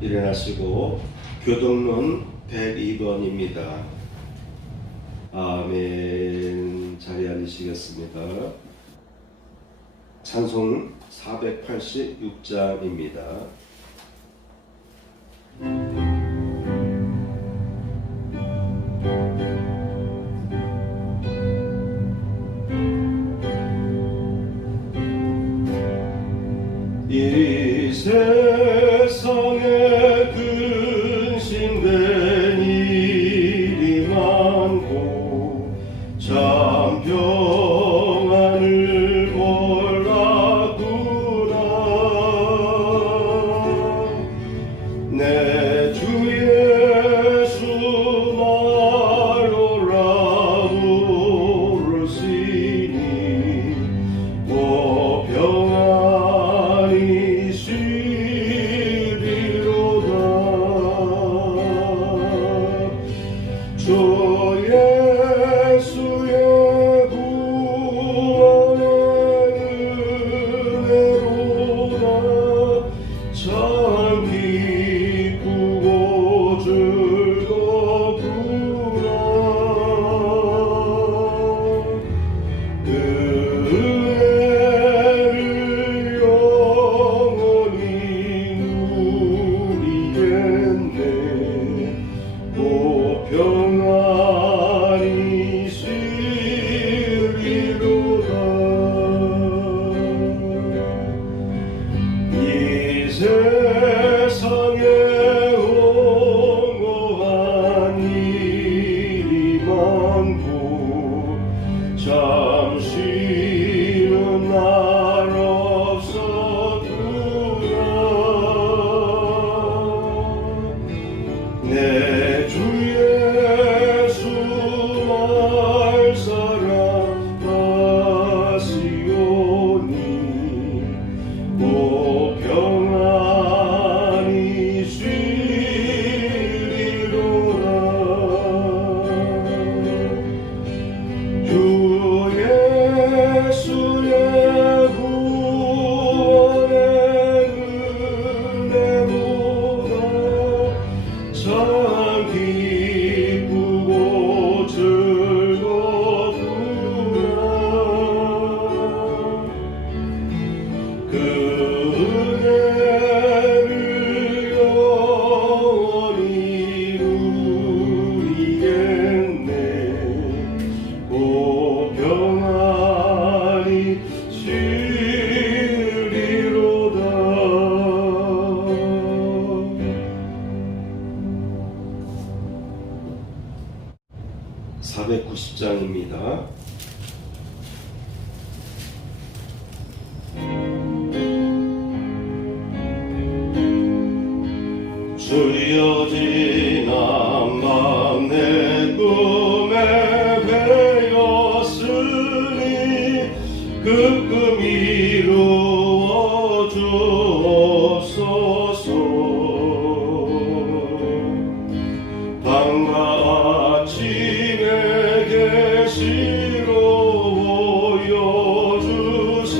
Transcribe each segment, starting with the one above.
일어나시고 교동론 102번입니다. 아멘. 자리에 앉으시겠습니다. 찬송 486장입니다. 이 세상에 근심된 일이 많고 참 평안을 몰랐구나. 내 주 예수 말로라 부르시니 오 평안이 쉬리로다. 주 예수의 구원의 은혜로다. 참 기쁘고 즐겁구나. 그 은혜를 영원히 누리겠네. 오 평안이 쉬리로다. 이 세상에 옹호한 일이 많고 참 쉬는 날 없었구나. 내 주 예수 말 사랑하시오니 오 평안이 쉬리로다. 주 예수의 구원의 은혜로다. 참 기쁘고 즐겁구나. 그 은혜를 영원히 누리겠네. 오 평안이 쉬리로다. 490장입니다. 주여 지난 밤 내 꿈에 배었으니 급금 이루어 주옵소서. 밤과 아침에 계시로 보여주사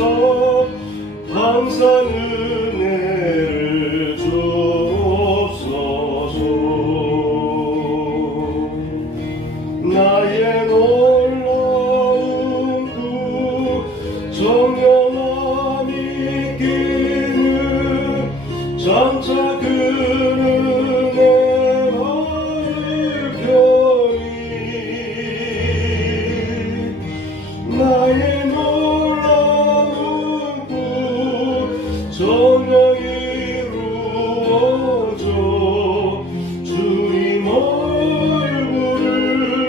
항상 은혜를 주옵소서. 나의 놀라운 구 정령함이 끼는 장차 그 은혜 편이 나의 놀라운 구 정령 이루어져 주님 얼굴을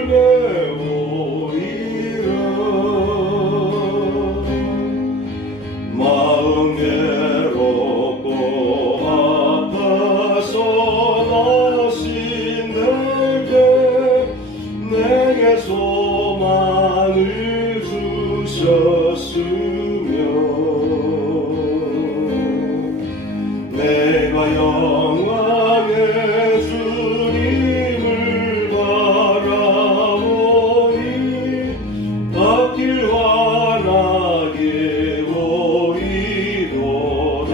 배우리라. 마음 괴롭고 아파서 나신 내게 내게 소망을 주셨으며 내가 영광의 주님을 바라보니 앞길 환하게 보이도다.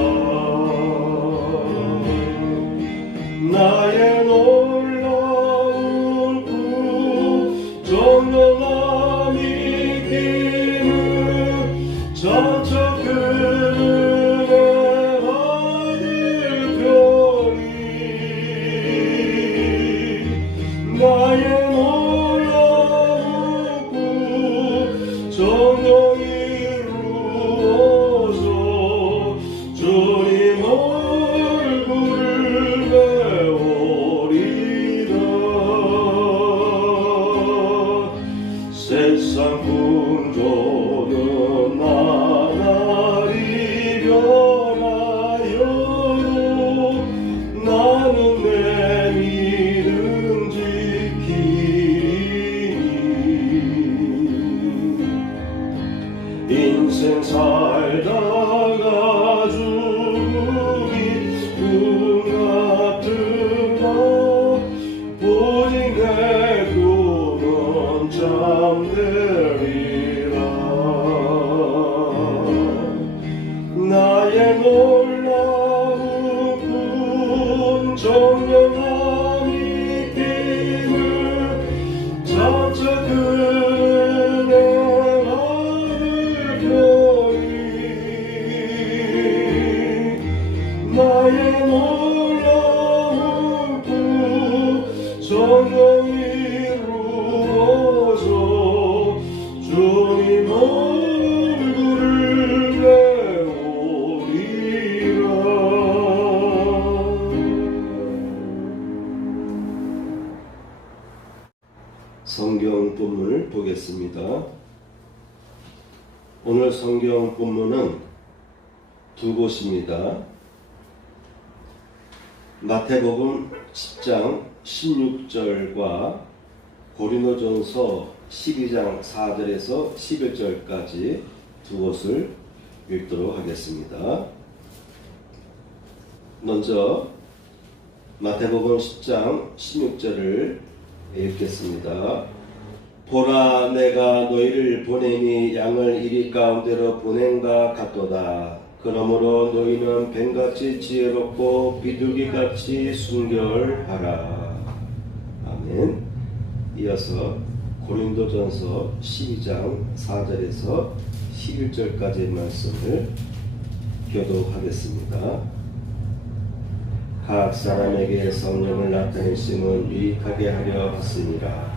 세상 풍조는 나날이 변하여도 나는 내 믿음 지키니 인생 살다가 죽음이 꿈 같은 것 오직 내 꿈은 잠들리라 나의 놀라운 꿈 정령함이 힘을 차차 그네 나를 펴니 나의 놀라운 꿈 정령 이루어져 주님 얼굴을 배우리라. 성경 본문을 보겠습니다. 오늘 성경 본문은 두 곳입니다. 마태복음 10장 16절과 고린도전서 12장 4절에서 11절까지 두 곳을 읽도록 하겠습니다. 먼저 마태복음 10장 16절을 읽겠습니다. 보라 내가 너희를 보내니 양을 이리 가운데로 보낸가 같도다. 그러므로 너희는 뱀같이 지혜롭고 비둘기같이 순결하라. 아멘. 이어서 고린도전서 12장 4절에서 11절까지의 말씀을 교독하겠습니다. 각 사람에게 성령을 나타내심은 유익하게 하려 하시니라.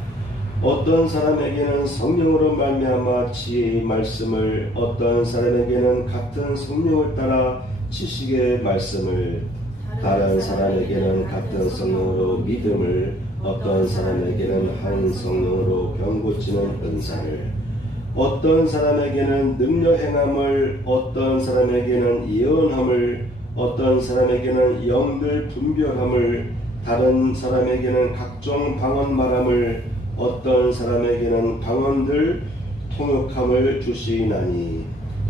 어떤 사람에게는 성령으로 말미암아 지혜의 말씀을, 어떤 사람에게는 같은 성령을 따라 지식의 말씀을, 다른 사람에게는 같은 성령으로 믿음을, 어떤 사람에게는 한 성령으로 병 고치는 은사를, 어떤 사람에게는 능력 행함을, 어떤 사람에게는 예언함을, 어떤 사람에게는 영들 분별함을, 다른 사람에게는 각종 방언 말함을, 어떤 사람에게는 방언들 통역함을 주시나니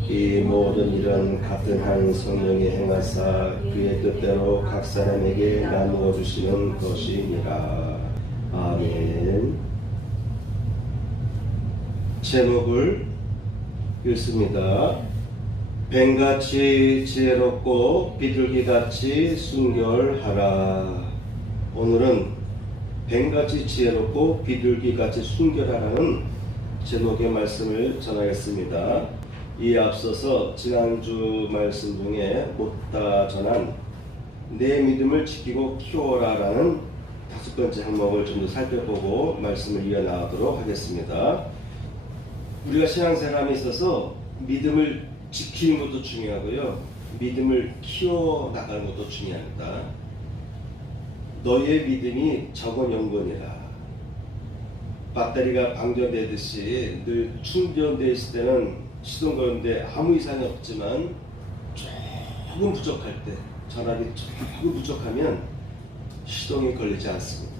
이 모든 일은 같은 한 성령이 행하사 그의 뜻대로 각 사람에게 나누어 주시는 것이니라. 아멘. 제목을 읽습니다. 뱀같이 지혜롭고 비둘기같이 순결하라. 오늘은 뱀같이 지혜롭고 비둘기같이 순결하라는 제목의 말씀을 전하겠습니다. 이에 앞서서 지난주 말씀 중에 못다 전한 내 믿음을 지키고 키워라라는 5번째 항목을 좀 더 살펴보고 말씀을 이어나가도록 하겠습니다. 우리가 신앙생활에 있어서 믿음을 지키는 것도 중요하고요, 믿음을 키워나가는 것도 중요합니다. 너희의 믿음이 적은 연건이라. 배터리가 방전되듯이 늘 충전되어 있을 때는 시동 거는데 아무 이상이 없지만 조금 부족할 때, 전압이 조금 부족하면 시동이 걸리지 않습니다.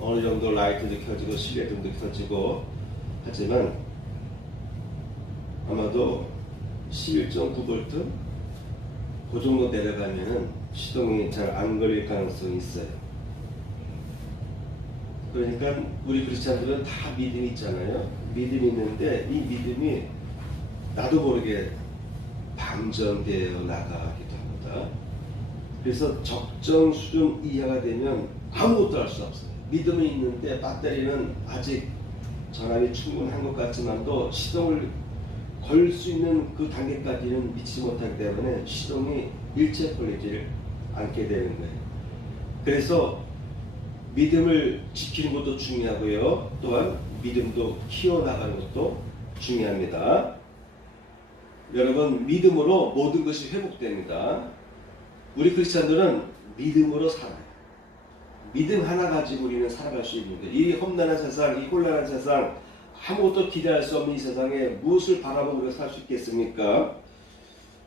어느 정도 라이트도 켜지고 실내등도 켜지고 하지만 아마도 11.9V 그 정도 내려가면은 시동이 잘 안 걸릴 가능성이 있어요. 그러니까 우리 크리스찬들은 다 믿음이 있잖아요. 믿음이 있는데 이 믿음이 나도 모르게 방전되어 나가기도 합니다. 그래서 적정 수준 이하가 되면 아무것도 할 수 없어요. 믿음이 있는데 배터리는 아직 전압이 충분한 것 같지만도 시동을 걸 수 있는 그 단계까지는 미치지 못하기 때문에 시동이 일체 걸리지 않게 되는 거예요. 그래서 믿음을 지키는 것도 중요하고요, 또한 믿음도 키워나가는 것도 중요합니다. 여러분, 믿음으로 모든 것이 회복됩니다. 우리 크리스찬들은 믿음으로 살아요. 믿음 하나 가지고 우리는 살아갈 수 있는 거예요. 이 험난한 세상, 이 혼란한 세상, 아무것도 기대할 수 없는 이 세상에 무엇을 바라보고 우리가 살 수 있겠습니까?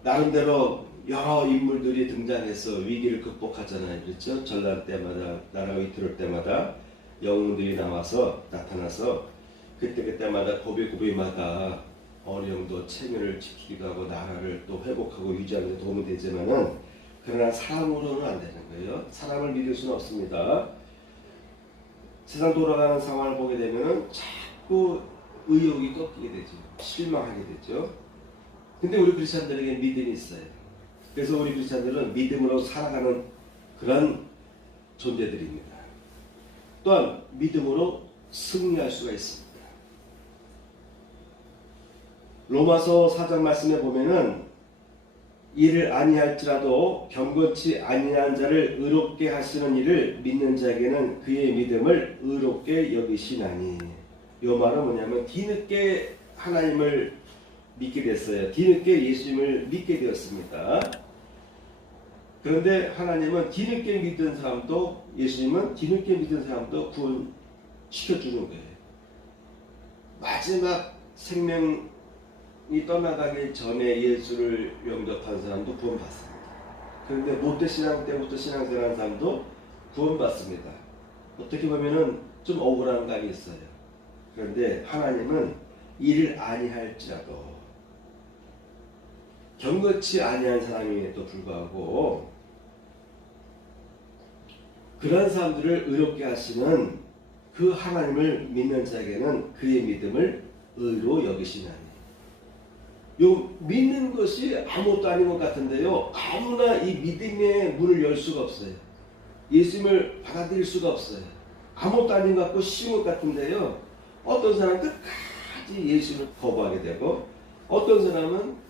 나름대로 여러 인물들이 등장해서 위기를 극복하잖아요. 그렇죠? 전란 때마다, 나라가 위태로울 때마다 영웅들이 나타나서 그때마다 고비고비마다 어려움도 체면을 지키기도 하고 나라를 또 회복하고 유지하는 데 도움이 되지만은, 그러나 사람으로는 안 되는 거예요. 사람을 믿을 수는 없습니다. 세상 돌아가는 상황을 보게 되면은 자꾸 의욕이 꺾이게 되죠. 실망하게 되죠. 근데 우리 크리스찬들에게 믿음이 있어요. 그래서 우리 크리스찬들은 믿음으로 살아가는 그런 존재들입니다. 또한 믿음으로 승리할 수가 있습니다. 로마서 4장 말씀에 보면은 이를 아니할지라도 경건치 아니한 자를 의롭게 하시는 이를 믿는 자에게는 그의 믿음을 의롭게 여기시나니. 이 말은 뭐냐면 뒤늦게 하나님을 믿게 됐어요. 뒤늦게 예수님을 믿게 되었습니다. 그런데 하나님은 뒤늦게 믿은 사람도, 예수님은 뒤늦게 믿은 사람도 구원시켜주는 거예요. 마지막 생명이 떠나가기 전에 예수를 영접한 사람도 구원받습니다. 그런데 모태 신앙 때부터 신앙생활한 사람도 구원받습니다. 어떻게 보면은 좀 억울한 감이 있어요. 그런데 하나님은 이를 아니할지라도, 경건치 아니한 사람임에도 불구하고 그런 사람들을 의롭게 하시는 그 하나님을 믿는 자에게는 그의 믿음을 의로 여기시나니. 요 믿는 것이 아무것도 아닌 것 같은데요, 아무나 이 믿음의 문을 열 수가 없어요. 예수님을 받아들일 수가 없어요. 아무것도 아닌 것 같고 쉬운 것 같은데요, 어떤 사람은 끝까지 예수를 거부하게 되고, 어떤 사람은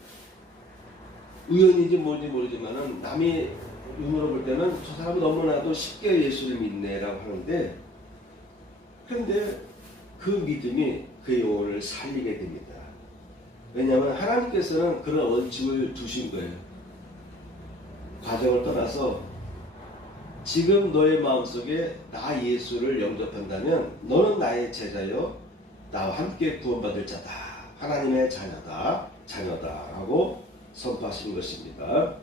우연인지 뭔지 모르지만은 남이 눈으로 볼 때는 저 사람은 너무나도 쉽게 예수를 믿네라고 하는데, 그런데 그 믿음이 그의 영혼을 살리게 됩니다. 왜냐하면 하나님께서는 그런 원칙을 두신 거예요. 과정을 떠나서 지금 너의 마음속에 나 예수를 영접한다면 너는 나의 제자요, 나와 함께 구원받을 자다, 하나님의 자녀다 하고 선포하신 것입니다.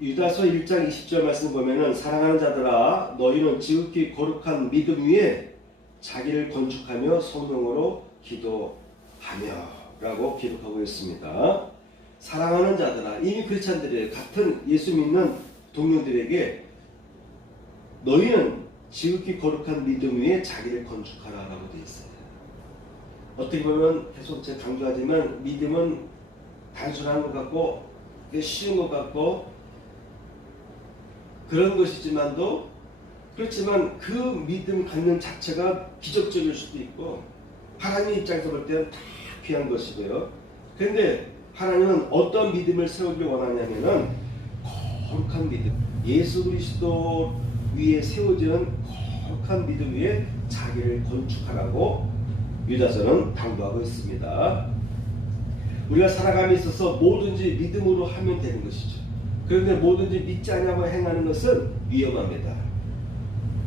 유다서 1장 20절 말씀 보면은 사랑하는 자들아 너희는 지극히 거룩한 믿음 위에 자기를 건축하며 성령으로 기도하며 라고 기록하고 있습니다. 사랑하는 자들아, 이미 크리스찬들의 같은 예수 믿는 동료들에게 너희는 지극히 거룩한 믿음 위에 자기를 건축하라 라고 되어 있어요. 어떻게 보면 계속 제가 강조하지만 믿음은 단순한 것 같고 쉬운 것 같고 그런 것이지만도, 그렇지만 그 믿음 갖는 자체가 기적적일 수도 있고 하나님 입장에서 볼 때는 다 귀한 것이고요. 그런데 하나님은 어떤 믿음을 세우길 원하냐면은 거룩한 믿음, 예수 그리스도 위에 세워지는 거룩한 믿음 위에 자기를 건축하라고 유다서는 당부하고 있습니다. 우리가 살아감에 있어서 뭐든지 믿음으로 하면 되는 것이죠. 그런데 뭐든지 믿지 않냐고 행하는 것은 위험합니다.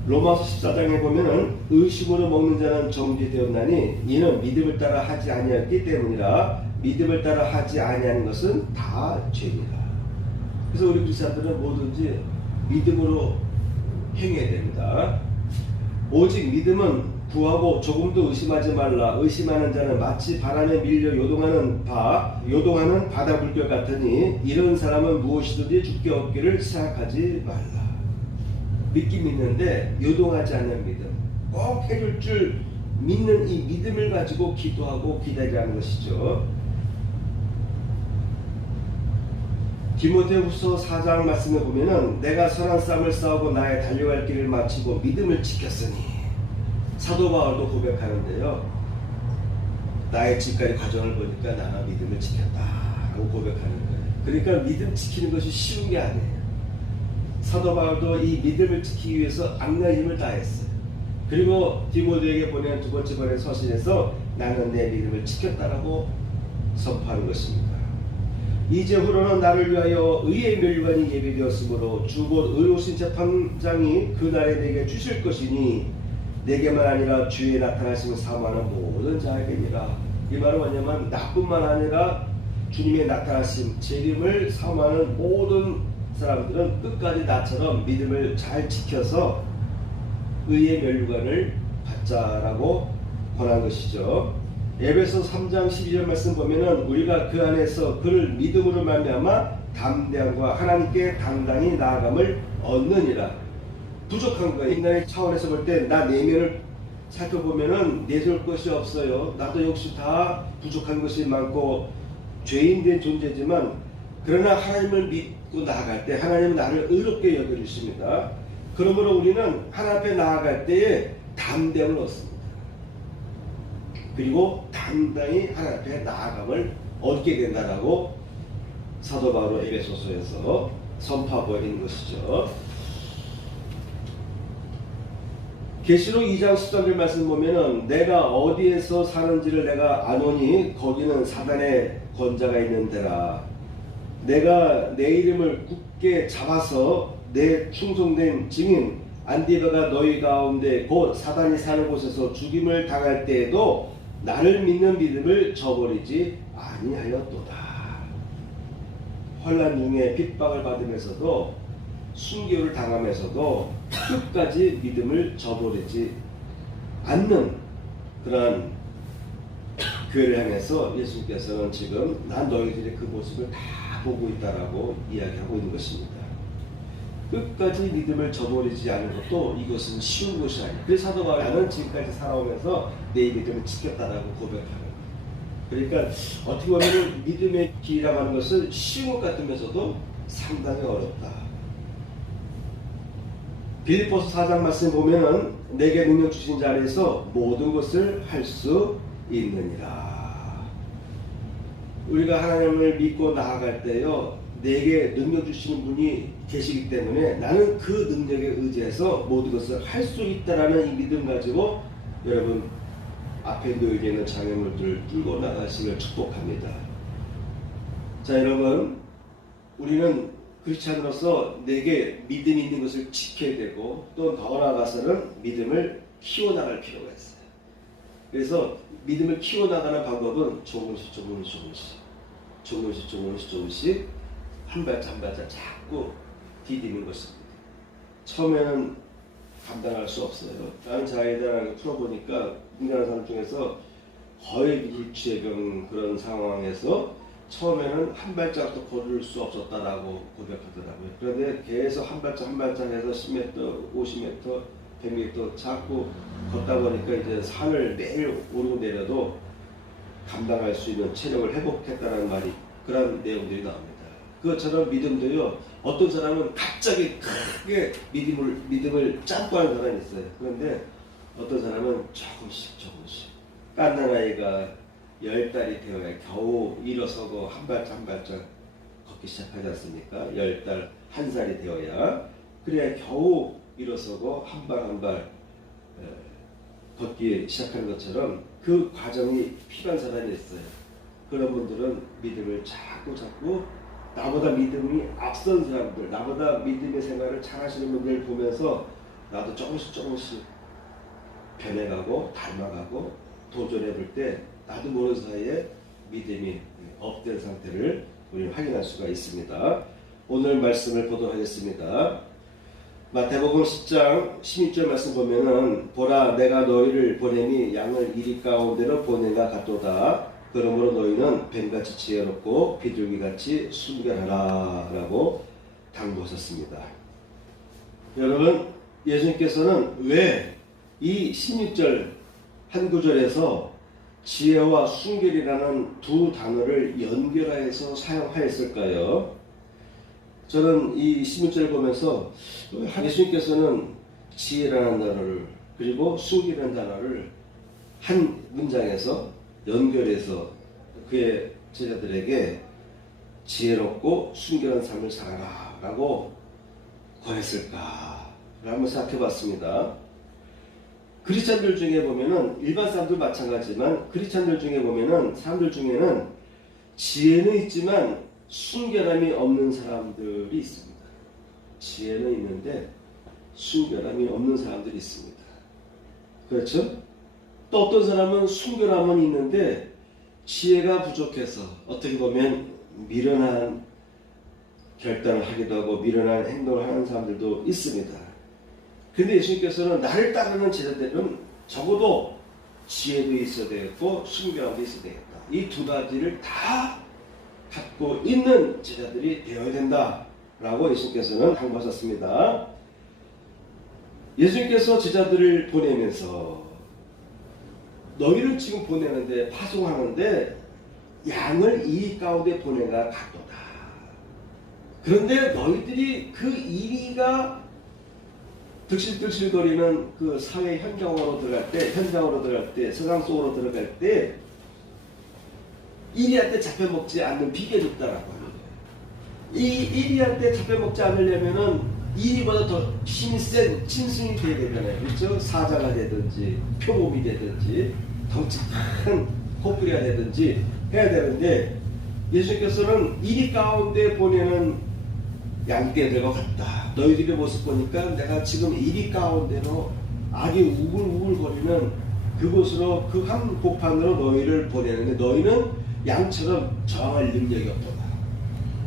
로마서 14장에 보면은 의심으로 먹는 자는 정죄되었나니 이는 믿음을 따라 하지 아니하였기 때문이라. 믿음을 따라 하지 아니하는 것은 다 죄입니다. 그래서 우리 크리스찬들은 뭐든지 믿음으로 행해야 됩니다. 오직 믿음은 구하고 조금도 의심하지 말라. 의심하는 자는 마치 바람에 밀려 요동하는 바다 물결 같으니 이런 사람은 무엇이든지 주께 얻기를 생각하지 말라. 믿긴 믿는데 요동하지 않는 믿음, 꼭 해줄 줄 믿는 이 믿음을 가지고 기도하고 기다리라는 것이죠. 디모데후서 4장 말씀에 보면은 내가 선한 싸움을 싸우고 나의 달려갈 길을 마치고 믿음을 지켰으니, 사도 바울도 고백하는데요, 나의 지금까지 과정을 보니까 나는 믿음을 지켰다라고 고백하는 거예요. 그러니까 믿음 지키는 것이 쉬운 게 아니에요. 사도 바울도 이 믿음을 지키기 위해서 악나의 힘을 다했어요. 그리고 디모데에게 보낸 두 번째 번의 서신에서 나는 내 믿음을 지켰다라고 선포하는 것입니다. 이제후로는 나를 위하여 의의 멸관이 예비되었으므로 주 곧 의로우신 재판장이 그 날에 내게 주실 것이니 내게만 아니라 주의 나타나심을 사모하는 모든 자에게니라. 이 말은 뭐냐면 나뿐만 아니라 주님의 나타나심, 재림을 사모하는 모든 사람들은 끝까지 나처럼 믿음을 잘 지켜서 의의 멸류관을 받자라고 권한 것이죠. 에베소 3장 12절 말씀 보면은 우리가 그 안에서 그를 믿음으로 말미암아 담대함과 하나님께 당당히 나아감을 얻느니라. 부족한 거예요. 인간의 차원에서 볼 때 나 내면을 살펴보면은 내줄 것이 없어요. 나도 역시 다 부족한 것이 많고 죄인된 존재지만, 그러나 하나님을 믿고 나아갈 때 하나님은 나를 의롭게 여겨주십니다. 그러므로 우리는 하나님 앞에 나아갈 때에 담대함을 얻습니다. 그리고 당당히 하나님 앞에 나아감을 얻게 된다라고 사도 바울은 에베소서에서 선포하고 있는 것이죠. 계시록 2장 13절 말씀 보면은 내가 어디에서 사는지를 내가 아노니 거기는 사단의 권자가 있는 데라. 내가 내 이름을 굳게 잡아서 내 충성된 증인 안디바가 너희 가운데 곧 사단이 사는 곳에서 죽임을 당할 때에도 나를 믿는 믿음을 저버리지 아니하였도다. 환난 중에 핍박을 받으면서도 순교를 당하면서도 끝까지 믿음을 저버리지 않는 그러한 교회를 향해서 예수님께서는 지금 난 너희들의 그 모습을 다 보고 있다라고 이야기하고 있는 것입니다. 끝까지 믿음을 저버리지 않는 것도 이것은 쉬운 것이 아니에요. 그래서 사도 바울이 나는 지금까지 살아오면서 내 믿음을 지켰다라고 고백하는 거예요. 그러니까 어떻게 보면 믿음의 길이라고 하는 것은 쉬운 것 같으면서도 상당히 어렵다. 빌립보서 4장 말씀 보면은 내게 능력 주신 자리에서 모든 것을 할 수 있느니라. 우리가 하나님을 믿고 나아갈 때요, 내게 능력 주시는 분이 계시기 때문에 나는 그 능력에 의지해서 모든 것을 할 수 있다라는 이 믿음 가지고 여러분 앞에 놓여 있는 장애물들을 뚫고 나가시길 축복합니다. 자, 여러분, 우리는 크리스찬으로서 내게 믿음이 있는 것을 지켜야 되고 또 더 나아가서는 믿음을 키워나갈 필요가 있어요. 그래서 믿음을 키워나가는 방법은 조금씩 한 발짝 한 발짝 자꾸 디디는 것입니다. 처음에는 감당할 수 없어요. 다른 자에다가 풀어보니까 우리나라 사람 중에서 거의 일취해병 그런 상황에서 처음에는 한 발짝도 걸을 수 없었다라고 고백하더라고요. 그런데 계속 한 발짝 한 발짝 해서 10m, 50m, 100m 자꾸 걷다 보니까 이제 산을 매일 오르고 내려도 감당할 수 있는 체력을 회복했다는 말이, 그런 내용들이 나옵니다. 그것처럼 믿음도요, 어떤 사람은 갑자기 크게 믿음을 짬고 하는 사람이 있어요. 그런데 어떤 사람은 조금씩 깐난 아이가 10달이 되어야 겨우 일어서고 한 발짝 한 발짝 걷기 시작하지 않습니까? 10달, 1살이 되어야, 그래야 겨우 일어서고 한 발 한 발 걷기 시작하는 것처럼 그 과정이 필요한 사람이 있어요. 그런 분들은 믿음을 자꾸 나보다 믿음이 앞선 사람들, 나보다 믿음의 생활을 잘 하시는 분들 보면서 나도 조금씩 변해가고 닮아가고 도전해 볼 때 나도 모르는 사이에 믿음이 업된 상태를 우리는 확인할 수가 있습니다. 오늘 말씀을 보도록 하겠습니다. 마태복음 10장 16절 말씀 보면은 보라 내가 너희를 보내니 양을 이리 가운데로 보낸가 같도다. 그러므로 너희는 뱀같이 지혜롭고 비둘기같이 순결하라 라고 당부하셨습니다. 여러분, 예수님께서는 왜 이 16절 한 구절에서 지혜와 순결이라는 두 단어를 연결하여서 사용하였을까요? 저는 이 16절을 보면서 예수님께서는 지혜라는 단어를 그리고 순결이라는 단어를 한 문장에서 연결해서 그의 제자들에게 지혜롭고 순결한 삶을 살아라 라고 권했을까 한번 생각해 봤습니다. 크리스찬들 중에 보면은 일반 사람들 마찬가지지만 크리스찬들 중에 보면은 사람들 중에는 지혜는 있지만 순결함이 없는 사람들이 있습니다. 지혜는 있는데 순결함이 없는 사람들이 있습니다. 그렇죠? 또 어떤 사람은 순결함은 있는데 지혜가 부족해서 어떻게 보면 미련한 결단을 하기도 하고 미련한 행동을 하는 사람들도 있습니다. 근데 예수님께서는 나를 따르는 제자들은 적어도 지혜도 있어야 되겠고 순결함도 있어야 되겠다. 이 두 가지를 다 갖고 있는 제자들이 되어야 된다라고 예수님께서는 당부하셨습니다. 예수님께서 제자들을 보내면서 너희를 지금 보내는데 파송하는데 양을 이리 가운데 보내가 각도다. 그런데 너희들이 그 이리가 들실들실거리는 그 사회 현장으로 들어갈 때, 세상 속으로 들어갈 때 이리한테 잡혀먹지 않는 비결이 있다라고 하는 거예요. 이 이리한테 잡혀먹지 않으려면은 이리보다 더 힘이 센 짐승이 돼야 되잖아요. 그렇죠? 사자가 되든지 표범이 되든지 덩치 큰 코끼리가 되든지 해야 되는데 예수님께서는 이리 가운데 보내는 양떼들과 같다. 너희들의 모습 보니까 내가 지금 이리 가운데로 악이 우글우글거리는 그곳으로 그 한복판으로 너희를 보내는데 너희는 양처럼 저항할 능력이 없다.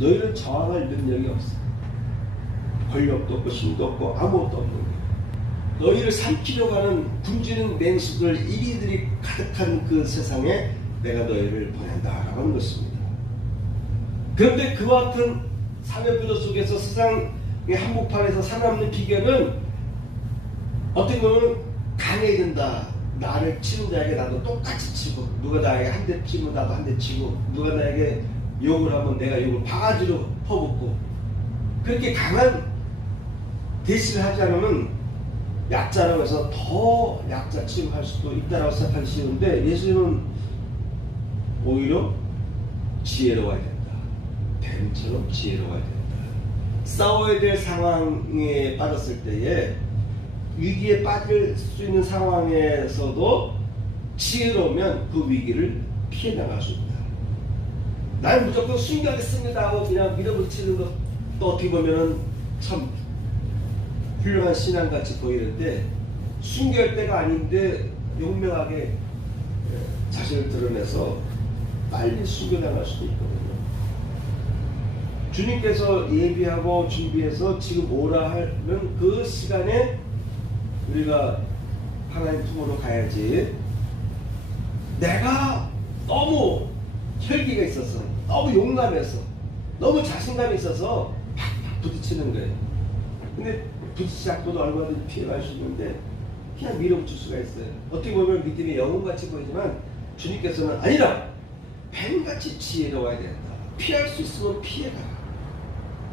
너희는 저항할 능력이 없어. 권력도 없고 힘도 없고 아무것도 없는 거예요. 너희를 삼키려고 하는 굶주린 맹수들 이리들이 가득한 그 세상에 내가 너희를 보낸다라고 하는 것입니다. 그런데 그와 같은 사회구조 속에서 세상의 한복판에서 살아남는 비결은 어떻게 보면 강해야 된다. 나를 치는 자에게 나도 똑같이 치고 누가 나에게 한 대 치면 나도 한 대 치고 누가 나에게 욕을 하면 내가 욕을 바가지로 퍼붓고 그렇게 강한 대시를 하지 않으면 약자라고 해서 더 약자 취급할 수도 있다라고 생각하기 쉬운데 예수님은 오히려 지혜로워야 된다. 뱀처럼 지혜로워야 된다. 싸워야 될 상황에 빠졌을 때에 위기에 빠질 수 있는 상황에서도 지혜로우면 그 위기를 피해 나갈 수 있다. 난 무조건 순결하겠습니다 하고 그냥 밀어붙이는 것도 어떻게 보면은 참 훌륭한 신앙같이 보이는데 순결 때가 아닌데 용맹하게 자신을 드러내서 빨리 순교당할 수도 있거든요. 주님께서 예비하고 준비해서 지금 오라 하는 그 시간에 우리가 하나님 품으로 가야지. 내가 너무 혈기가 있어서 너무 용감해서 너무 자신감이 있어서 팍팍 부딪히는 거예요. 근데 부딪히지 않고도 얼마든지 피해갈 수 있는데 그냥 밀어붙일 수가 있어요. 어떻게 보면 믿음이 영웅같이 보이지만 주님께서는 아니라 뱀같이 지혜로워야 된다. 피할 수 있으면 피해라.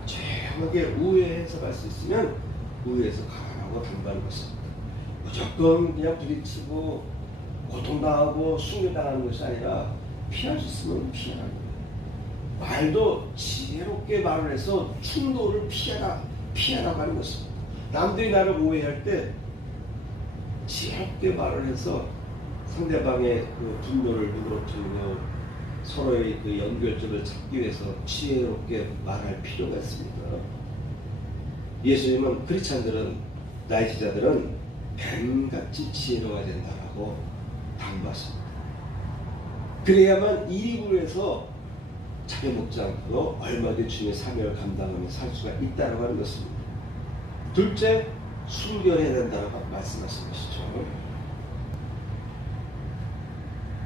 조용하게 우회해서 갈 수 있으면 우회해서 가라고 당부하는 것입니다. 무조건 그냥 부딪히고 고통당하고 순교당하는 것이 아니라 피할 수 있으면 피하라는 거예요. 말도 지혜롭게 말을 해서 충돌을 피하라고 하는 것입니다. 남들이 나를 오해할 때 지혜롭게 말을 해서 상대방의 그 분노를 누그러뜨리며 서로의 그 연결점을 찾기 위해서 지혜롭게 말할 필요가 있습니다. 예수님은 크리스찬들은 나의 제자들은 뱀같이 지혜로워야 된다라고 당부하십니다. 그래야만 이리구에서 잡혀먹지 않고 얼마든지 주님의 사명을 감당하며 살 수가 있다고 하는 것입니다. 둘째, 순결해야 된다고 말씀하신 것이죠.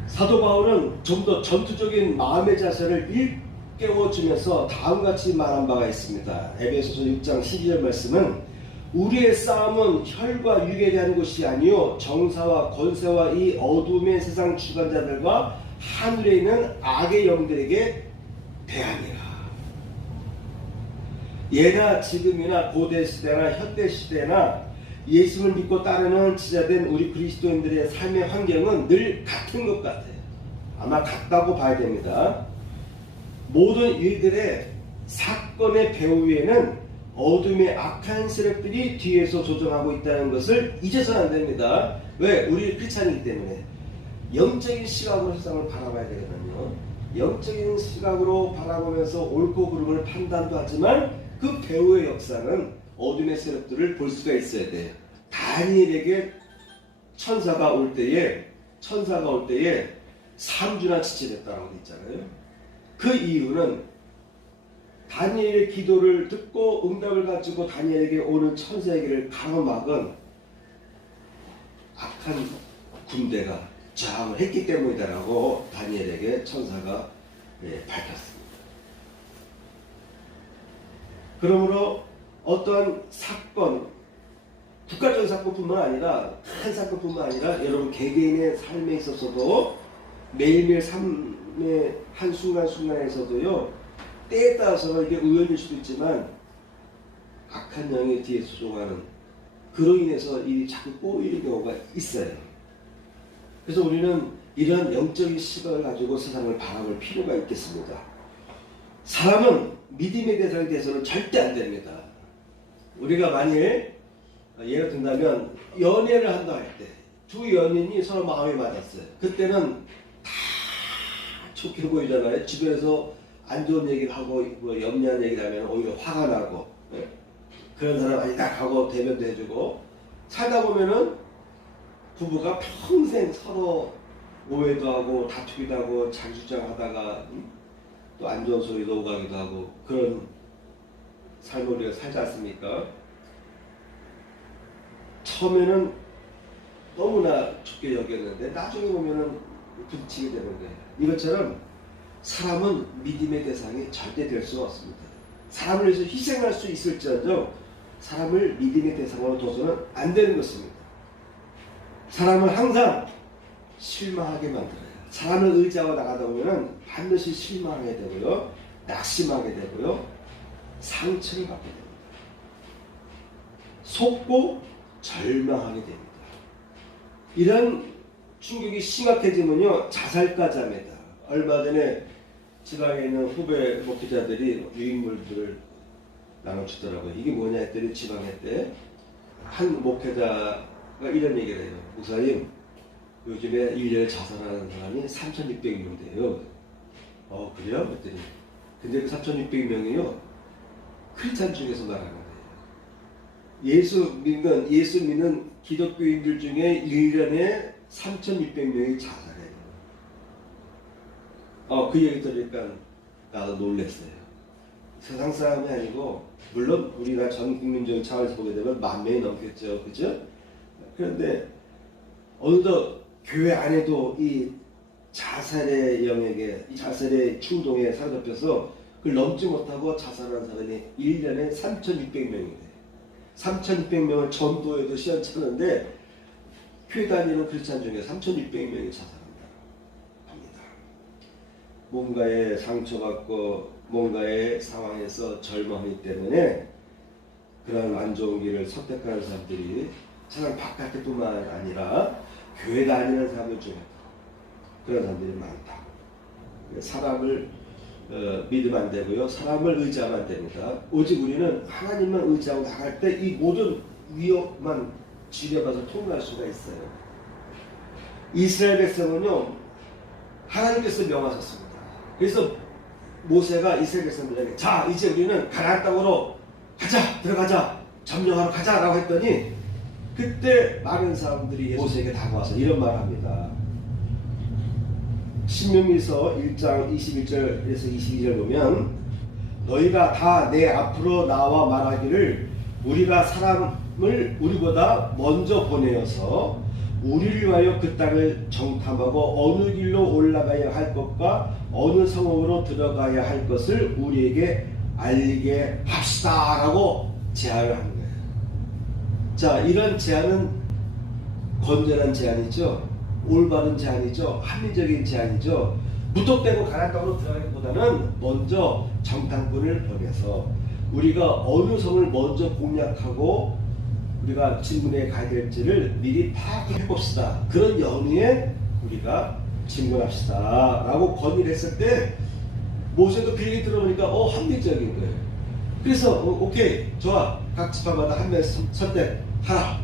사도 바울은 좀 더 전투적인 마음의 자세를 일깨워주면서 다음같이 말한 바가 있습니다. 에베소서 6장 12절 말씀은 우리의 싸움은 혈과 육에 대한 것이 아니요 정사와 권세와 이 어둠의 세상 주관자들과 하늘에 있는 악의 영들에게 대하니라. 예나 지금이나 고대 시대나 현대 시대나 예수를 믿고 따르는 지자된 우리 그리스도인들의 삶의 환경은 늘 같은 것 같아요. 아마 같다고 봐야 됩니다. 모든 일들의 사건의 배후 위에는 어둠의 악한 세력들이 뒤에서 조종하고 있다는 것을 잊어서는 안 됩니다. 왜? 우리 크리스찬이기 때문에 영적인 시각으로 세상을 바라봐야 되거든요. 영적인 시각으로 바라보면서 옳고 그름을 판단도 하지만 그 배후의 역사는 어둠의 세력들을 볼 수가 있어야 돼요. 다니엘에게 천사가 올 때에 3주나 지체됐다라고 돼 있잖아요. 그 이유는 다니엘의 기도를 듣고 응답을 가지고 다니엘에게 오는 천사에게를 가로막은 악한 군대가 저항을 했기 때문이다라고 다니엘에게 천사가 밝혔습니다. 그러므로 어떠한 사건, 국가적인 사건뿐만 아니라 큰 사건뿐만 아니라 여러분 개개인의 삶에 있어서도 매일매일 삶의 한순간순간에서도요, 때에 따라서는 이게 우연일 수도 있지만 악한 영이 뒤에서 조종하는, 그로 인해서 일이 자꾸 꼬이는 경우가 있어요. 그래서 우리는 이런 영적인 시각을 가지고 세상을 바라볼 필요가 있겠습니다. 사람은 믿음의 대상이 돼서는 절대 안 됩니다. 우리가 만일 예를 든다면 연애를 한다 할 때 두 연인이 서로 마음이 맞았어요. 그때는 다 좋게 보이잖아요. 주변에서 안 좋은 얘기를 하고 뭐 염려한 얘기를 하면 오히려 화가 나고, 그런 사람 아니다 하고 대변도 해주고, 살다 보면은 부부가 평생 서로 오해도 하고 다투기도 하고 장주장하다가 또 안 좋은 소리도 오가기도 하고, 그런 삶을 우리가 살지 않습니까? 처음에는 너무나 좋게 여겼는데 나중에 보면은 부딪히게 되는 거예요. 이것처럼 사람은 믿음의 대상이 절대 될 수가 없습니다. 사람을 위해서 희생할 수 있을지라도 사람을 믿음의 대상으로 둬서는 안 되는 것입니다. 사람을 항상 실망하게 만들어요. 사람을 의지하고 나가다 보면 반드시 실망하게 되고요, 낙심하게 되고요, 상처를 받게 됩니다. 속고 절망하게 됩니다. 이런 충격이 심각해지면요, 자살까지 합니다. 얼마 전에 지방에 있는 후배 목회자들이 유인물들을 나눠주더라고요. 이게 뭐냐 했더니 지방회 때 한 목회자가 이런 얘기를 해요. 목사님, 요즘에 1년에 자살하는 사람이 3,600명 돼요. 그래요? 그랬더니 근데 그 3,600명이요 크리스찬 중에서 말하는 거예요. 예수 믿는 기독교인들 중에 1년에 3,600명이 자살해요. 그 얘기 들으니까 나도 놀랐어요. 세상 사람이 아니고, 물론 우리나라 전 국민적인 차원에서 보게 되면 10,000명이 넘겠죠. 그죠? 그런데 어느덧 교회 안에도 이 자살의 영역에, 이 자살의 충동에 사로잡혀서 그걸 넘지 못하고 자살한 사람이 1년에 3,600명이 돼요. 3,600명을 전도에도 시원찮은데 교회 다니는 크리스찬 중에 3,600명이 자살한다 합니다. 뭔가에 상처받고 뭔가의 상황에서 절망하기 때문에 그런 안 좋은 길을 선택하는 사람들이 세상 바깥뿐만 아니라 교회 다니는 사람들 중에 그런 사람들이 많다. 사람을 믿으면 안 되고요, 사람을 의지하면 안 됩니다. 오직 우리는 하나님만 의지하고 나갈 때 이 모든 위협만 지려봐서 통과할 수가 있어요. 이스라엘 백성은요, 하나님께서 명하셨습니다. 그래서 모세가 이스라엘 백성들에게 자, 이제 우리는 가나안 땅으로 가자, 들어가자, 점령하러 가자라고 했더니 그때 많은 사람들이 모세에게 다가와서 이런 말을 합니다. 신명기서 1장 21절에서 22절 보면 너희가 다 내 앞으로 나와 말하기를 우리가 사람을 우리보다 먼저 보내어서 우리를 위하여 그 땅을 정탐하고 어느 길로 올라가야 할 것과 어느 성읍으로 들어가야 할 것을 우리에게 알리게 합시다 라고 제안을 하는 거예요. 자, 이런 제안은 건전한 제안이죠. 올바른 제안이죠. 합리적인 제안이죠. 무턱대고 가나안 땅으로 들어가기보다는 먼저 정탐꾼을 보내서 우리가 어느 성을 먼저 공략하고 우리가 진군에 가야 될지를 미리 파악해 봅시다. 그런 연후에 우리가 진군합시다 라고 건의를 했을 때 모세도 그 얘기 들어보니까 합리적인 거예요. 그래서 오케이, 좋아, 각 지파마다 한 명 선택하라,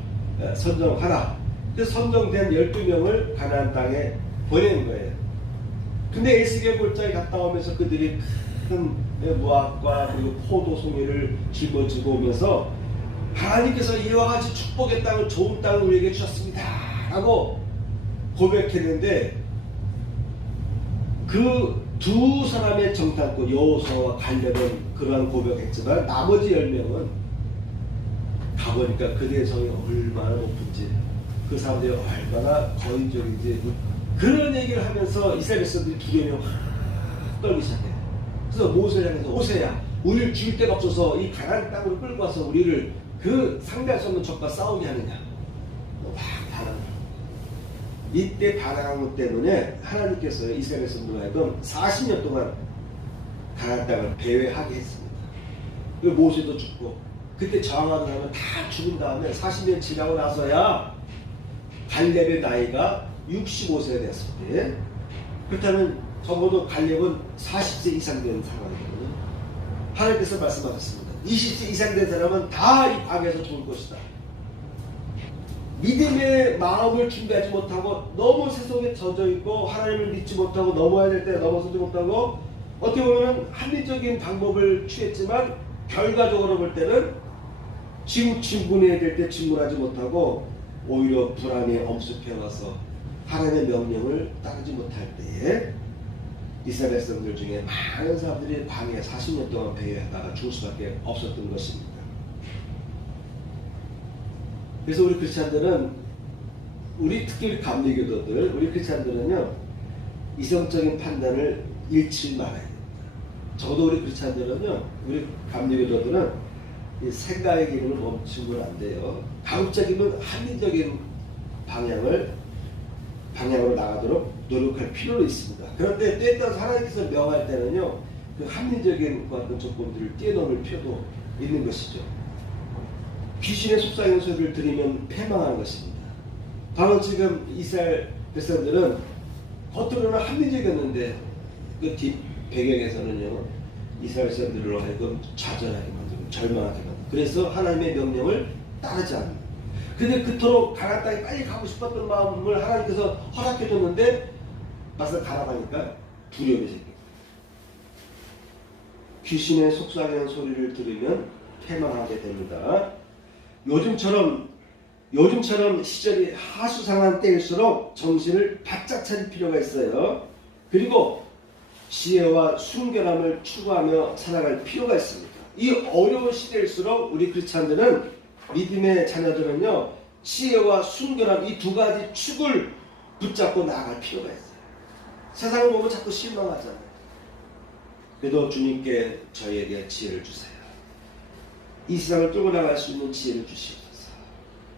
선정하라. 그래서 선정된 12명을 가나안 땅에 보내는 거예요. 근데 에스겔 골짜기 갔다 오면서 그들이 큰 모압과 그리고 포도 송이를 짊어지고 오면서 하나님께서 이와 같이 축복의 땅을, 좋은 땅을 우리에게 주셨습니다 하고 고백했는데 그 두 사람의 정탐꾼 여호수아와 갈렙은 그러한 고백했지만 나머지 10명은 가보니까 그들의 성이 얼마나 높은지 그 사람들이 얼마나 거인적인지 그런 얘기를 하면서 이스라엘 백성들이 두려움이 확 떨기 시작해요. 그래서 모세를 향해서 오세야 우리를 죽일 데가 없어서 이 가나안 땅으로 끌고 와서 우리를 그 상대할 수 없는 적과 싸우게 하느냐 막 반항을. 이때 반항한 것 때문에 하나님께서 이스라엘 백성들과 하여금 40년 동안 가나안 땅을 배회하게 했습니다. 그리고 모세도 죽고 그때 저항하는 사람은 다 죽은 다음에 40년 지나고 나서야 갈렙의 나이가 65세가 됐을 때 그렇다면 적어도 갈렙은 40세 이상 된 상황이거든요. 하나님께서 말씀하셨습니다. 20세 이상 된 사람은 다 이 광야에서 죽을 것이다. 믿음의 마음을 준비하지 못하고 너무 세속에 젖어 있고 하나님을 믿지 못하고 넘어야 될 때 넘어서지 못하고 어떻게 보면 합리적인 방법을 취했지만 결과적으로 볼 때는 진군해야 될 때 진군하지 못하고 오히려 불안이 엄습해와서 하나님의 명령을 따르지 못할 때에 이스라엘 백성들 중에 많은 사람들이 광야에 40년 동안 배회하다가 죽을 수밖에 없었던 것입니다. 그래서 우리 크리스찬들은 특히 우리 감리교도들 우리 크리스찬들은요 이성적인 판단을 잃지 말아야 됩니다. 적어도 우리 크리스찬들은요 우리 감리교도들은 이 생각의 기능을 멈추면 안 돼요. 가급적이면 합리적인 방향으로 나가도록 노력할 필요는 있습니다. 그런데 때에 따라서 하나님께서 명할 때는요 그 합리적인 그 어떤 조건들을 뛰어넘을 필요도 있는 것이죠. 귀신의 속삭이는 소리를 들으면 패망하는 것입니다. 바로 지금 이스라엘 백성들은 겉으로는 합리적이었는데 그 뒷 배경에서는요 이스라엘 백성들로 하여금 좌절하게 만들고 절망하게 만들고 그래서 하나님의 명령을 따르지 않는. 그런데 그토록 가나안 땅에 빨리 가고 싶었던 마음을 하나님께서 허락해 줬는데 막상 가나가니까 두려움이 생깁니다. 귀신의 속삭이는 소리를 들으면 패망하게 됩니다. 요즘처럼 시절이 하수상한 때일수록 정신을 바짝 차릴 필요가 있어요. 그리고 지혜와 순결함을 추구하며 살아갈 필요가 있습니다. 이 어려운 시대일수록 우리 크리스찬들은 믿음의 자녀들은요 지혜와 순결함 이 두 가지 축을 붙잡고 나아갈 필요가 있어요. 세상을 보면 자꾸 실망하잖아요. 그래도 주님께 저희에게 지혜를 주세요. 이 세상을 끌고 나갈 수 있는 지혜를 주시옵소서.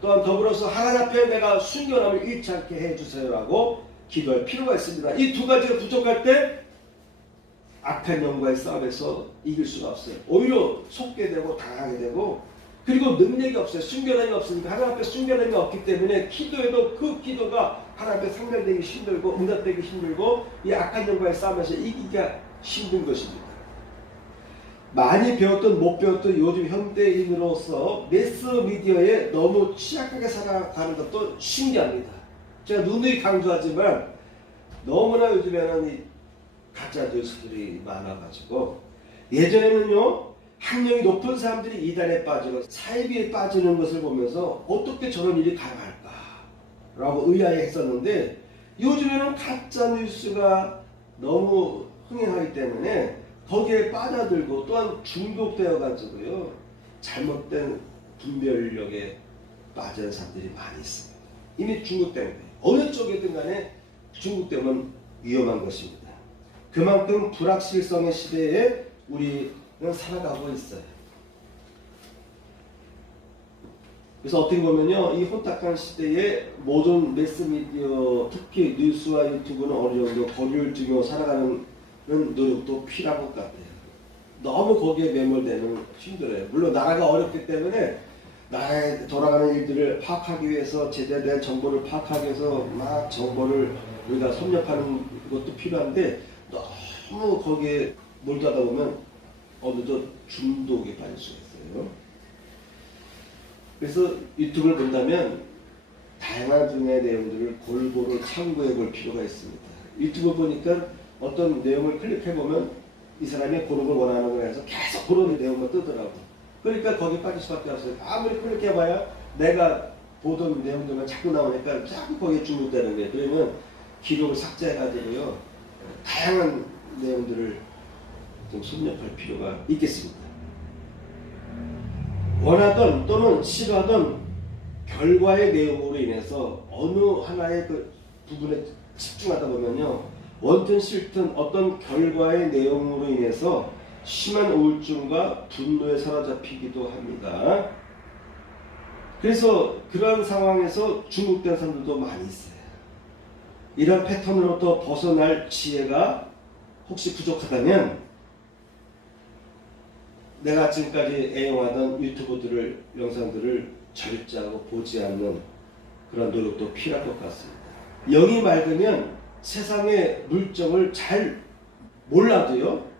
또한 더불어서 하나님 앞에 내가 순결함을 잃지 않게 해주세요라고 기도할 필요가 있습니다. 이 두 가지가 부족할 때 악한 영과의 싸움에서 이길 수가 없어요. 오히려 속게 되고 당하게 되고 그리고 능력이 없어요. 순결함이 없으니까 하나님 앞에 순결함이 없기 때문에 기도해도 그 기도가 하나님 앞에 상달되기 힘들고 응답되기 힘들고 이 악한 영과의 싸움에서 이기기가 힘든 것입니다. 많이 배웠던 못 배웠던 요즘 현대인으로서 매스미디어에 너무 취약하게 살아가는 것도 신기합니다. 제가 누누이 강조하지만 너무나 요즘에는 이 가짜 뉴스들이 많아가지고 예전에는요 학력이 높은 사람들이 이단에 빠지고 사이비에 빠지는 것을 보면서 어떻게 저런 일이 가능할까 라고 의아해했었는데 요즘에는 가짜 뉴스가 너무 흥행하기 때문에 거기에 빠져들고 또한 중독되어 가지고요 잘못된 분별력에 빠진 사람들이 많이 있습니다. 이미 중독된 거예요. 어느 쪽이든 간에 중독되면 위험한 것입니다. 그만큼 불확실성의 시대에 우리는 살아가고 있어요. 그래서 어떻게 보면요 이 혼탁한 시대에 모든 매스미디어 특히 뉴스와 유튜브는 어느 정도 거리를 두고 살아가는 노력도 필요한 것 같아요. 너무 거기에 매몰되는 힘들어요. 물론 나라가 어렵기 때문에 나라에 돌아가는 일들을 파악하기 위해서 제대로 된 정보를 파악하기 위해서 막 정보를 우리가 섭렵하는 것도 필요한데 너무 거기에 몰두하다 보면 어느덧 중독에 빠질 수가 있어요. 그래서 유튜브를 본다면 다양한 분야의 내용들을 골고루 참고해 볼 필요가 있습니다. 유튜브 보니까 어떤 내용을 클릭해보면 이 사람이 그런 걸 원하는 거에 해서 계속 그런 내용만 뜨더라고. 그러니까 거기에 빠질 수밖에 없어요. 아무리 클릭해봐야 내가 보던 내용들만 자꾸 나오니까 자꾸 거기에 중독되는 거예요. 그러면 기록을 삭제해가지고요, 다양한 내용들을 좀 섭렵할 필요가 있겠습니다. 원하던 또는 싫어하던 결과의 내용으로 인해서 어느 하나의 그 부분에 집중하다 보면요, 원튼 싫든 어떤 결과의 내용으로 인해서 심한 우울증과 분노에 사로잡히기도 합니다. 그래서 그러한 상황에서 중독된 사람들도 많이 있어요. 이런 패턴으로부터 벗어날 지혜가 혹시 부족하다면 내가 지금까지 애용하던 유튜브들을, 영상들을 절제하고 보지 않는 그런 노력도 필요할 것 같습니다. 영이 맑으면 세상의 물정을 잘 몰라도요,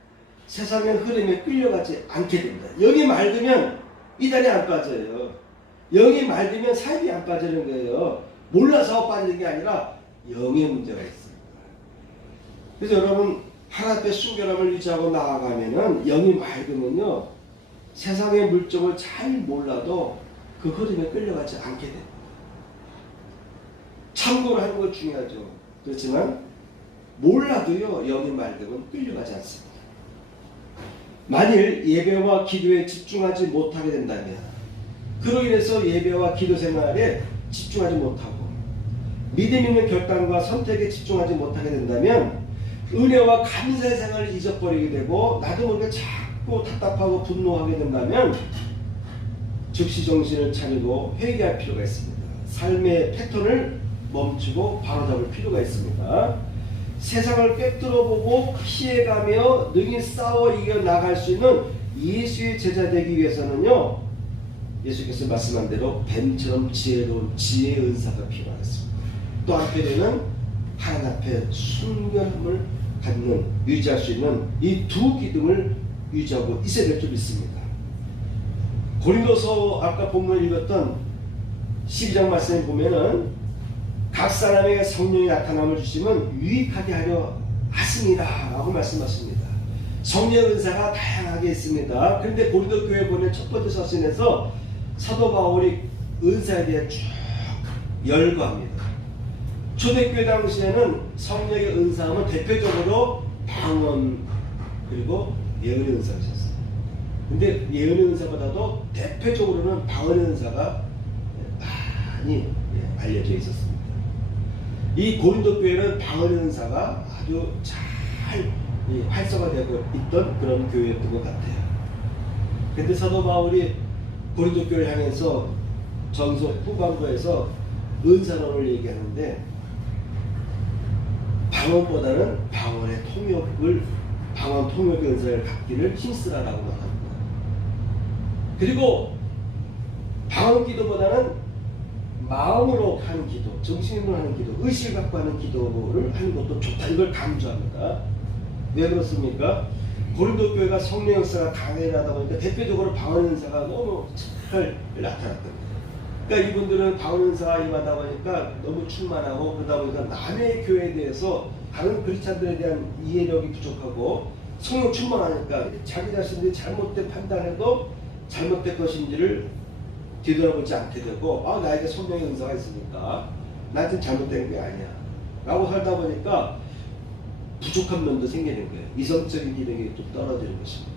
세상의 흐름에 끌려가지 않게 됩니다. 영이 맑으면 이단에 안 빠져요. 영이 맑으면 사입이 안 빠지는 거예요. 몰라서 빠지는 게 아니라 영의 문제가 있습니다. 그래서 여러분, 하나님 앞에 순결함을 유지하고 나아가면은 영이 맑으면요, 세상의 물정을 잘 몰라도 그 흐름에 끌려가지 않게 됩니다. 참고로 하는 건 중요하죠. 그렇지만 몰라도요, 영이 맑으면 끌려가지 않습니다. 만일 예배와 기도에 집중하지 못하게 된다면, 그로 인해서 예배와 기도 생활에 집중하지 못하고 믿음 있는 결단과 선택에 집중하지 못하게 된다면 은혜와 감사의 생활을 잊어버리게 되고 나도 모르게 자꾸 답답하고 분노하게 된다면 즉시 정신을 차리고 회개할 필요가 있습니다. 삶의 패턴을 멈추고 바로잡을 필요가 있습니다. 세상을 꿰뚫어보고 피해가며 능히 싸워 이겨나갈 수 있는 예수의 제자 되기 위해서는요, 예수께서 말씀한 대로 뱀처럼 지혜로운 지혜의 은사가 필요하겠습니다. 또 한편에는 하나님 앞에 순결함을 갖는, 유지할 수 있는 이 두 기둥을 유지하고 있어야 될 줄 믿습니다. 고린도서 아까 본문을 읽었던 12장 말씀에 보면은 각 사람에게 성령이 나타남을 주시면 유익하게 하려 하십니다 라고 말씀하십니다. 성령의 은사가 다양하게 있습니다. 그런데 고린도 교회 보낸 첫 번째 서신에서 사도 바울이 은사에 대해 쭉 열거합니다. 초대교회 당시에는 성령의 은사하면 대표적으로 방언 그리고 예언의 은사가 있었어요. 근데 예언의 은사보다도 대표적으로는 방언의 은사가 많이 알려져 있었습니다. 이 고린도 교회는 방언의 은사가 아주 잘 활성화되고 있던 그런 교회였던 것 같아요. 근데 사도 바울이 고린도 교회를 향해서 전서 후반부에서 은사론을 얘기하는데 방언보다는 방언 통역의 은사를 갖기를 힘쓰라라고 말합니다. 그리고 방언 기도보다는 마음으로 하는 기도, 정신으로 하는 기도, 의식을 갖고 하는 기도를 하는 것도 좋다. 이걸 강조합니다. 왜 그렇습니까? 고린도 교회가 성령 역사가 강렬하다 보니까 대표적으로 방언 은사가 너무 잘 나타났던 거예요. 그러니까 이분들은 방언 은사가 임하다 보니까 너무 충만하고 그러다 보니까 남의 교회에 대해서 다른 크리스찬들에 대한 이해력이 부족하고 성령 충만하니까 자기 자신들이 잘못된 판단해도 잘못된 것인지를 뒤돌아보지 않게 되고, 나에게 성령의 은사가 있으니까 나한테는 잘못된 게 아니야 라고 살다 보니까 부족한 면도 생기는 거예요. 이성적인 기능이 좀 떨어지는 것입니다.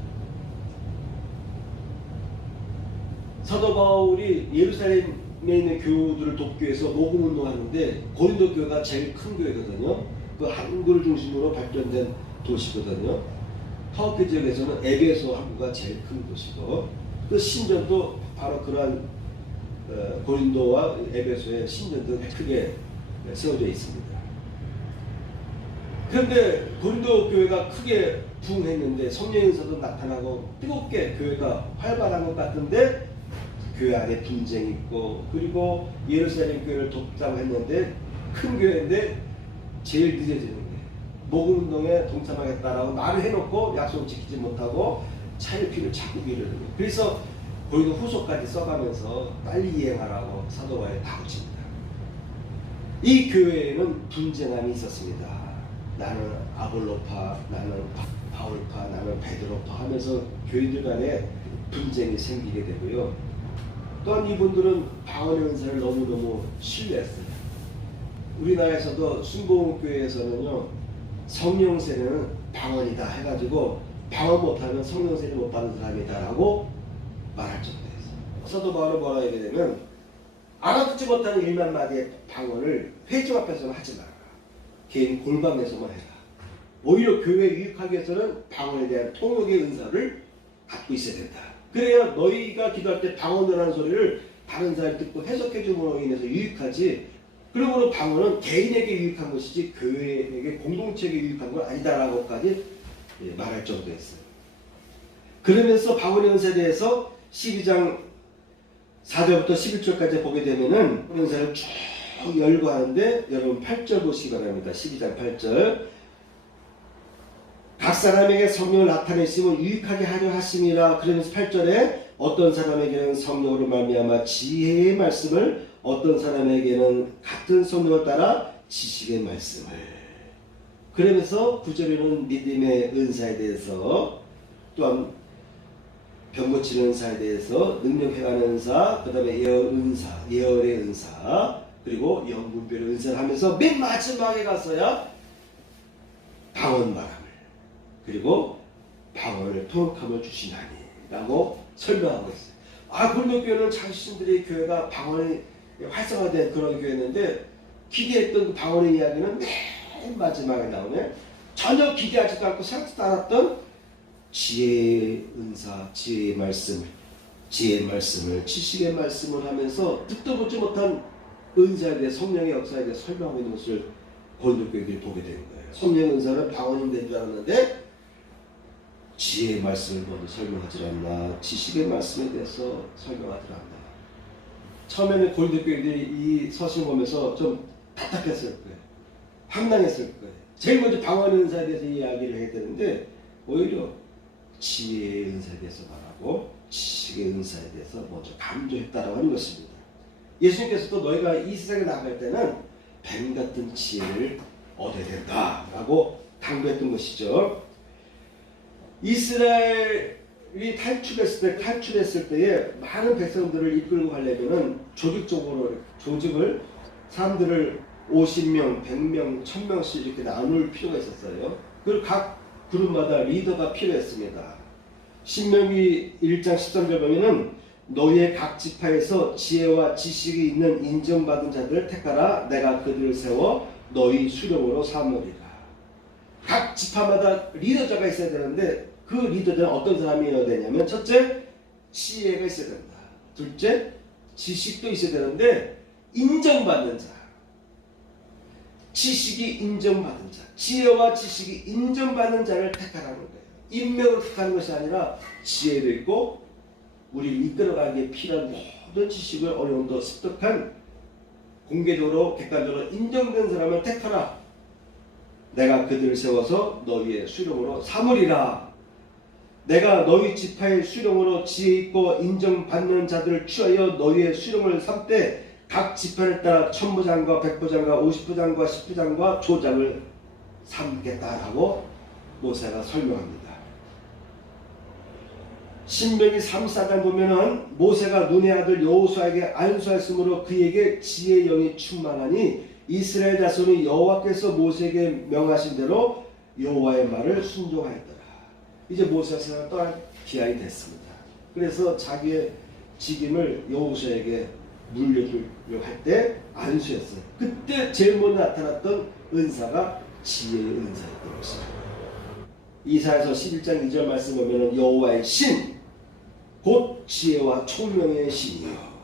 사도 바울이 예루살렘에 있는 교우들을 돕기 위해서 모금운동을 하는데 고린도 교회가 제일 큰 교회거든요. 그 항구를 중심으로 발전된 도시거든요. 터키 지역에서는 에베소 항구가 제일 큰 도시고, 그 신전도 바로 그러한 고린도와 에베소의 신전도 크게 세워져 있습니다. 그런데 고린도 교회가 크게 부흥했는데 성령의 은사도 나타나고 뜨겁게 교회가 활발한 것 같은데 교회 안에 분쟁이 있고, 그리고 예루살렘 교회를 돕자고 했는데 큰 교회인데 제일 늦어지는 거예요. 모금운동에 동참하겠다라고 말을 해놓고 약속을 지키지 못하고 차일피를 자꾸 미루는 거예요. 그래서 고린도 후서까지 써가면서 빨리 이행하라고 사도 바울이 다그칩니다. 이 교회에는 분쟁함이 있었습니다. 나는 아볼로파, 나는 바울파, 나는 베드로파 하면서 교인들 간에 분쟁이 생기게 되고요. 또한 이분들은 방언의 은사를 너무너무 신뢰했어요. 우리나라에서도 순복음교회에서는요, 성령 세례는 방언이다 해가지고 방언 못하면 성령 세례 못 받는 사람이다 라고 말할 정도였어요. 사도 바울은 뭐라 하게 되면 알아듣지 못하는 1만 마디의 방언을 회중 앞에서는 하지 마라. 개인 골방에서만 해라. 오히려 교회에 유익하기 위해서는 방언에 대한 통역의 은사를 갖고 있어야 된다. 그래야 너희가 기도할 때 방언을 하는 소리를 다른 사람이 듣고 해석해 줌으로 인해서 유익하지, 그러므로 방언은 개인에게 유익한 것이지 교회에게 공동체에게 유익한 건 아니다라고까지 말할 정도였어요. 그러면서 방언의 은사에 대해서 12장 4절부터 11절까지 보게 되면은 은사를 쭉 열고 하는데, 여러분 8절 보시기 바랍니다. 12장 8절. 각 사람에게 성령을 나타내심은 유익하게 하려 하심이라. 그러면서 8절에 어떤 사람에게는 성령으로 말미암아 지혜의 말씀을, 어떤 사람에게는 같은 성령을 따라 지식의 말씀을. 그러면서 9절에는 믿음의 은사에 대해서, 또한 병 고치는 은사에 대해서, 능력 행하는 은사, 그 다음에 예언의 은사, 그리고 영분별의 은사를 하면서 맨 마지막에 가서야 방언 말함을, 그리고 방언을 통역함을 주시나니 라고 설명하고 있어요. 골목교회는 자신들의 교회가 방언이 활성화된 그런 교회였는데, 기대했던 그 방언의 이야기는 맨 마지막에 나오네. 전혀 기대하지도 않고 생각도 않았던 지혜의 은사, 지혜의 말씀을, 지식의 말씀을 하면서 듣도 보지 못한 은사에 대해, 성령의 역사에 대해 설명하고 있는 것을 고린도교회들이 보게 되는 거예요. 성령의 은사는 방언이 된 줄 알았는데 지혜의 말씀을 먼저 설명하지 않나, 지식의 말씀에 대해서 설명하지 않나. 처음에는 고린도교회들이 이 서신 보면서 좀 답답했을 거예요. 황당했을 거예요. 제일 먼저 방언의 은사에 대해서 이야기를 해야 되는데 오히려 지혜의 은사에 대해서 말하고 지식의 은사에 대해서 먼저 강조했다라고 하는 것입니다. 예수님께서도 너희가 이 세상에 나갈 때는 뱀 같은 지혜를 얻어야 된다라고 강조했던 것이죠. 이스라엘이 탈출했을 때에 많은 백성들을 이끌고 가려면은 조직을 사람들을 50명, 100명, 1000명씩 이렇게 나눌 필요가 있었어요. 그리고 각 그룹마다 리더가 필요했습니다. 신명기 1장 13절 보면은 너희의 각 지파에서 지혜와 지식이 있는 인정받은 자들을 택하라. 내가 그들을 세워 너희 수령으로 삼으리라. 각 지파마다 리더자가 있어야 되는데 그 리더자는 어떤 사람이어야 되냐면, 첫째, 지혜가 있어야 된다. 둘째, 지식도 있어야 되는데 인정받는 자, 지식이 인정받은 자, 지혜와 지식이 인정받는 자를 택하라는 거예요. 인명을 택하는 것이 아니라 지혜도 있고 우리를 이끌어가기에 필요한 모든 지식을 어느 정도 습득한, 공개적으로 객관적으로 인정된 사람을 택하라. 내가 그들을 세워서 너희의 수령으로 삼으리라. 내가 너희 지파의 수령으로 지혜 있고 인정받는 자들을 취하여 너희의 수령을 삼되 각 지파를 따라 천부장과 백부장과 50부장과 10부장과 조장을 삼겠다라고 모세가 설명합니다. 신명기 3, 4장 보면은 모세가 눈의 아들 여호수아에게 안수하였으므로 그에게 지혜의 영이 충만하니 이스라엘 자손이 여호와께서 모세에게 명하신 대로 여호와의 말을 순종하였더라. 이제 모세가 떠날 기한이 됐습니다. 그래서 자기의 직임을 여호수아에게 물려주려 할 때 안수했어요. 그때 제일 먼저 나타났던 은사가 지혜의 은사였던 것입니다. 이사야서 11장 2절 말씀 보면은 여호와의 신, 곧 지혜와 총명의 신이요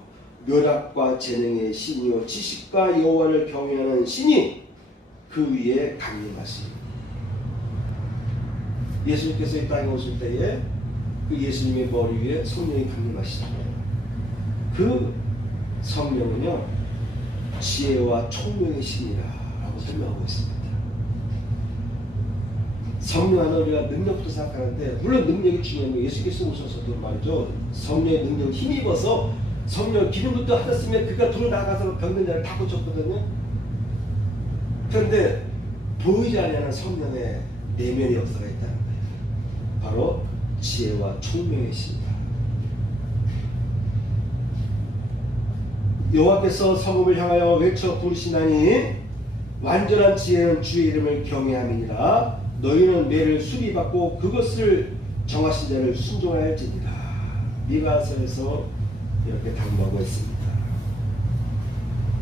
묘락과 재능의 신이요 지식과 여호와를 경외하는 신이 그 위에 강림하시니. 예수님께서 이 땅에 오실 때에 그 예수님의 머리 위에 성령이 강림하시잖아요. 그 성령은요 지혜와 총명의 신이라고 설명하고 있습니다. 성령 하나 우리가 능력부터 생각하는데, 물론 능력이 중요한 거예요. 예수께서 오셔서도 말이죠, 성령의 능력 힘입어서 성령 기름부터 하셨으면 그가 들어 나가서 병든 자를 다 고쳤거든요. 그런데 보이지 않는 성령의 내면의 역사가 있다는 거예요. 바로 지혜와 총명의 신이다. 여호와께서 성읍을 향하여 외쳐 부르시나니 완전한 지혜는 주의 이름을 경외함이니라. 너희는 매를 수리받고 그것을 정하신 자를 순종할지니라. 미가서에서 이렇게 당부하고 있습니다.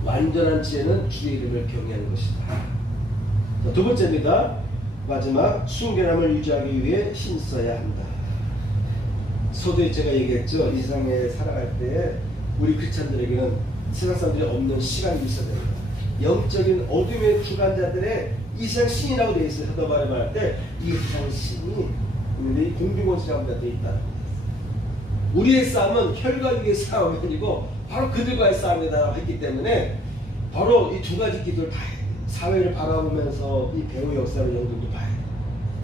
완전한 지혜는 주의 이름을 경외하는 것이다. 자, 두 번째입니다. 마지막, 순결함을 유지하기 위해 힘써야 한다. 소도에 제가 얘기했죠. 이 세상에 살아갈 때 우리 크리스찬들에게는 세상 사람들이 없는 시간이 있어야 됩니다. 영적인 어둠의 주관자들의 이 세상 신이라고 되어 있어요. 사도 바울이 말할 때 이 세상 신이 우리 공중권세 가운데 되어 있다는 거예요. 우리의 싸움은 혈과 육의 싸움이 아니고 바로 그들과의 싸움이다 했기 때문에 바로 이 두 가지 기도를 다 해야 돼요. 사회를 바라보면서 이 배우 역사를 영들도 봐야 돼요.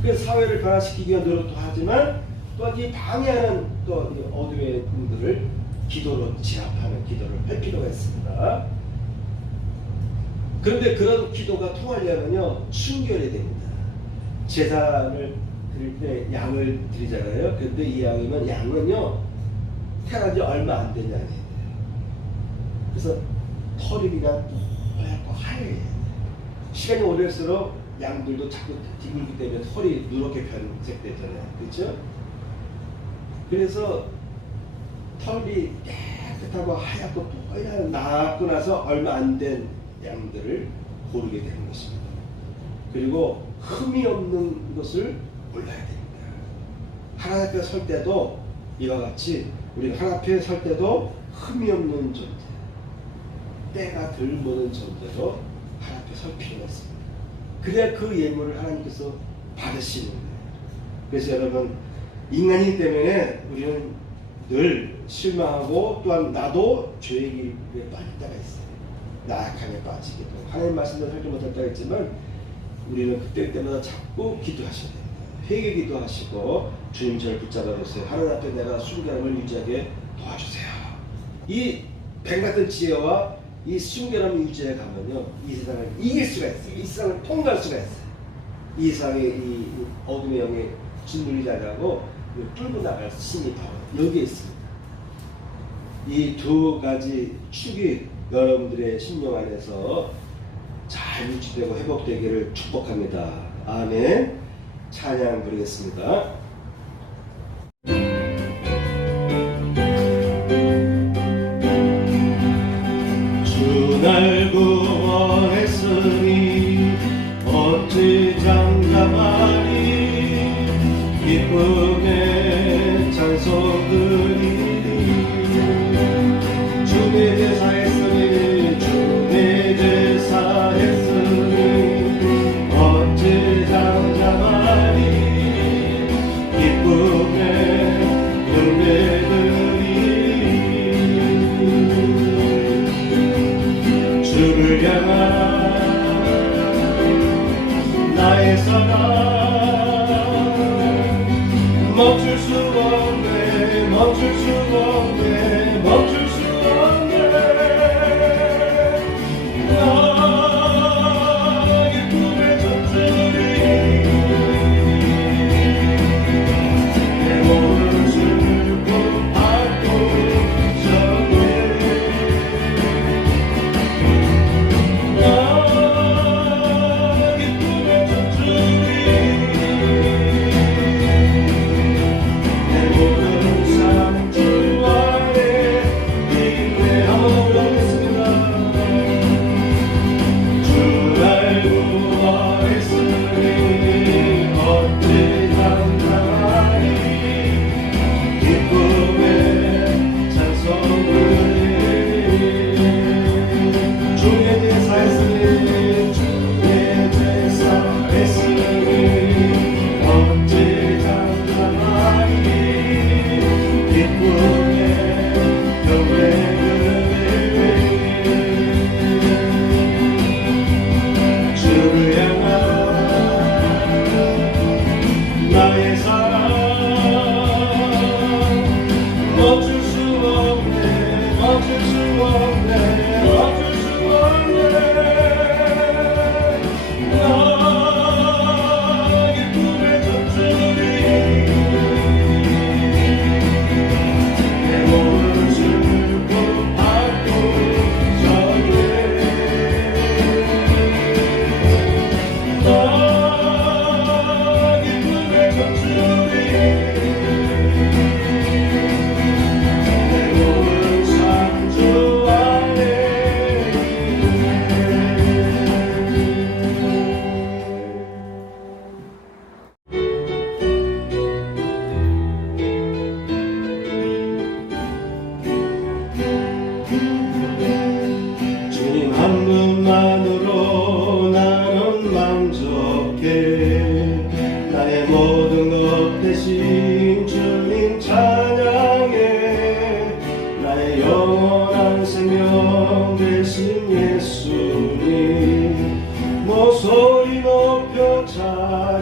그래서 사회를 변화시키기 위한 노력도 하지만 또한 이 방해하는 또 이 어둠의 분들을 기도로 제압하는 기도를 할 필요가 있습니다. 그런데 그런 기도가 통하려면요, 순결해야 됩니다. 제사를 드릴 때 양을 드리잖아요. 그런데 이 양은요, 태어난 지 얼마 안 된 양이에요. 그래서 털이 그냥 뽀얗고 하얘요. 시간이 오래될수록 양들도 자꾸 뒹굴기 때문에 털이 누렇게 변색되잖아요. 그렇죠? 그래서 털이 깨끗하고 하얗고 뽀얀 낳고 나서 얼마 안 된 양들을 고르게 되는 것입니다. 그리고 흠이 없는 것을 골라야 됩니다. 하나님 앞에 설 때도 이와 같이 우리 하나님 앞에 설 때도 흠이 없는 존재, 때가 덜 묻은 존재로 하나님 앞에 설 필요가 있습니다. 그래야 그 예물을 하나님께서 받으시는 거예요. 그래서 여러분, 인간이기 때문에 우리는 늘 실망하고 또한 나도 죄의 길에 빠질 때가 있어요. 나약함에 빠지기도, 하나님 말씀대로 살지 못했다 했지만 우리는 그때마다 자꾸 기도하셔야 됩니다. 회개 기도하시고 주님 저를 붙잡아 주세요. 하나님 앞에 내가 순결함을 유지하게 도와주세요. 이 뱀 같은 지혜와 이 순결함을 유지해 가면요, 이 세상을 이길 수가 있어요. 이 세상을 통과할 수가 있어요. 이 세상의 이 어둠의 영에 짓눌리지 않고 뚫고 나갈 힘이 바로 여기에 있습니다. 이 두 가지 축이 여러분들의 심령 안에서 잘 유지되고 회복되기를 축복합니다. 아멘. 찬양 부르겠습니다. 주 날 구원했으니 어찌 장담하리. 기쁘게 찬송 드리리. 주의 제사 했으니 주의 제사 했으니 어찌 장담하리. 기쁘게 경배드리리. 주를 향한 나의 사랑 멈출 수 없네, 멈출 수 없네, 멈출 수 없네. 나의 꿈의 전투리 내 몸을 주고 받고 정해. 나의 꿈의 전투리 내 모든 삶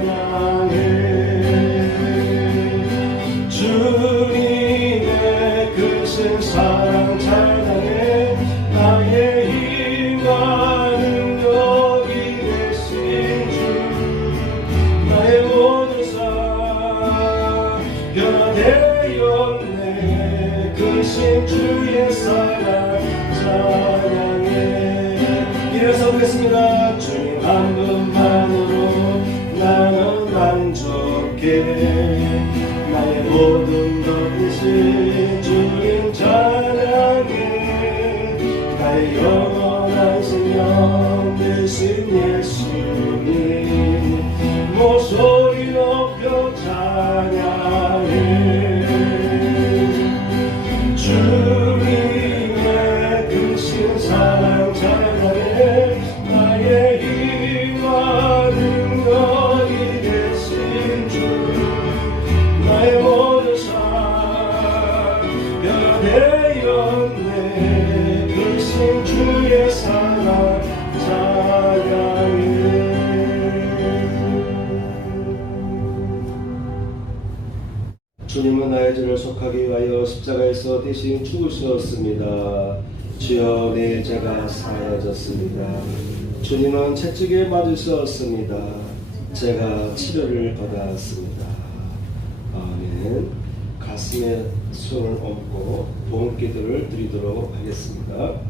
찬양해 주님의 크신 사랑 찬양해 나의 힘과 능력이 되신 주 나의 모든 삶 변화되었네 크신 주의 사랑 찬양해 이래서 보겠습니다. 주님 한 분만으로 나는 만족해 나의 모든 것 되신 주님 찬양해 나의 영원한 생명 되신 예수님 목소리 높여 찬양해 주님의 크신 사랑 찬양해 나의 힘과 능력이 되신 주 나의 모든 삶 변화되었네 크신 주의 사랑 찬양해 주님은 나의 죄를 속하기 위하여 십자가에서 대신 죽으셨습니다. 주여 내 죄가 사하여졌습니다. 주님은 채찍에 맞으셨습니다. 제가 치료를 받았습니다. 아멘. 가슴에 손을 얹고 봉기도를 드리도록 하겠습니다.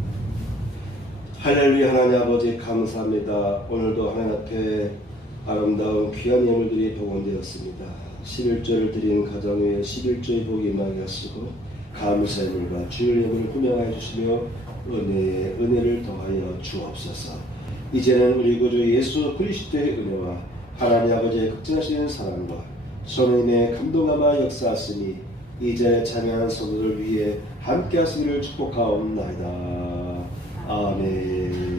할렐루야. 하나님 아버지 감사합니다. 오늘도 하나님 앞에 아름다운 귀한 예물들이 복원되었습니다. 11조를 드린 가정 위에 11조의 복이 임하게 하시고 감사의 물과 주일 예물을 분명하여 주시며 은혜를 더하여 주옵소서. 이제는 우리 구주 예수 그리스도의 은혜와 하나님 아버지의 극진하신 사랑과 성령님의 감동하마 역사하시니 이제 찬양하는 성도들 위해 함께 하시기를 축복하옵나이다. 아멘.